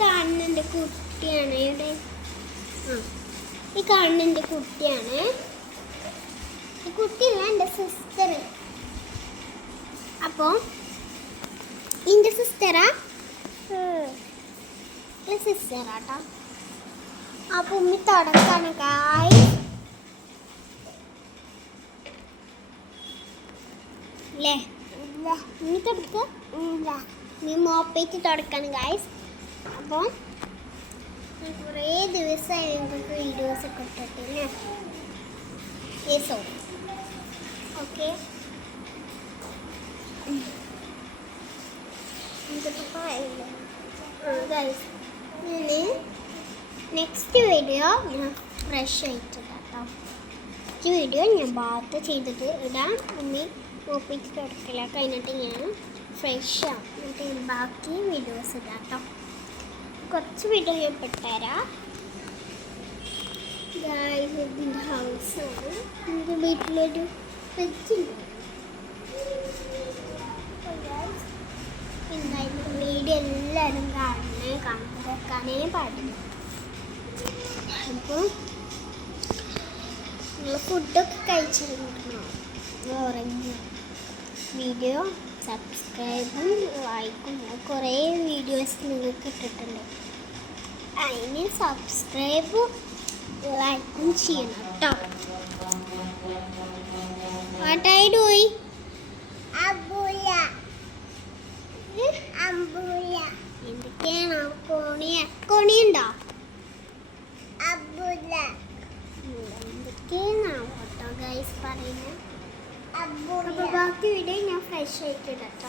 കാണുന്ന കുട്ടിയാണ് ഇവിടെ. ഈ കാണുന്ന കുട്ടിയാണ്. ഈ കുട്ടിയല്ല എൻ്റെ സിസ്റ്റർ. അപ്പോൾ എൻ്റെ സിസ്റ്ററാ സിസ്റ്ററാട്ടോ. അപ്പോൾ ഉമ്മി തുടക്കാണ് ഗായ്സ്. അല്ലേ ഉമ്മി തുടക്ക നീ മോപ്പേറ്റ് തുടക്കാണ് ഗായ്സ്. അപ്പോൾ കുറേ ദിവസമായി നിങ്ങൾക്ക് വീഡിയോസൊക്കെ ഇട്ടിട്ടില്ലേ? യെസോ ഓക്കെ. ഗൈസ് ഞാൻ നെക്സ്റ്റ് വീഡിയോ ഞാൻ ഫ്രഷ് ആയിട്ട് കേട്ടോ. നെക്സ്റ്റ് വീഡിയോ ഞാൻ ബാത്ത് ചെയ്തിട്ട് ഇടാം. ഉമ്മി മോപ്പിച്ച് തുടക്കലൊക്കെ കഴിഞ്ഞിട്ട് ഞാൻ ഫ്രഷ് ആവും. എന്നിട്ട് ബാക്കി വീഡിയോസ് ഇടാം കേട്ടോ. കുറച്ച് വീഡിയോ ഞാൻ പെട്ടുതരാം. ഗായ്സ് ഇതിൻ്റെ ഹൗസാണ്. എൻ്റെ വീട്ടിലൊരു ഫ്രിഡ്ജുണ്ട്. എന്തായാലും വീഡിയോ എല്ലാവരും കാണാനേ പാടില്ല. അപ്പോൾ നിങ്ങൾ ഫുഡൊക്കെ കഴിച്ചിട്ടുണ്ടോ? ഉറങ്ങി വീഡിയോ സബ്സ്ക്രൈബും ലൈക്കും കുറേ വീഡിയോസ് നിങ്ങൾക്ക് ഇട്ടിട്ടുണ്ട്. അതിന് സബ്സ്ക്രൈബും ലൈക്കും ചെയ്യണം കേട്ടോ. What are you doing? എന്തൊക്കെയാണോ കോണിയുണ്ടോ? എന്തൊക്കെയാണോ കേട്ടോ ഗൈസ് പറയുന്നത്. അപ്പോൾ ബാക്കി വീഡിയോ ഞാൻ ഫ്രഷ് ആയിട്ട് കേട്ടോ.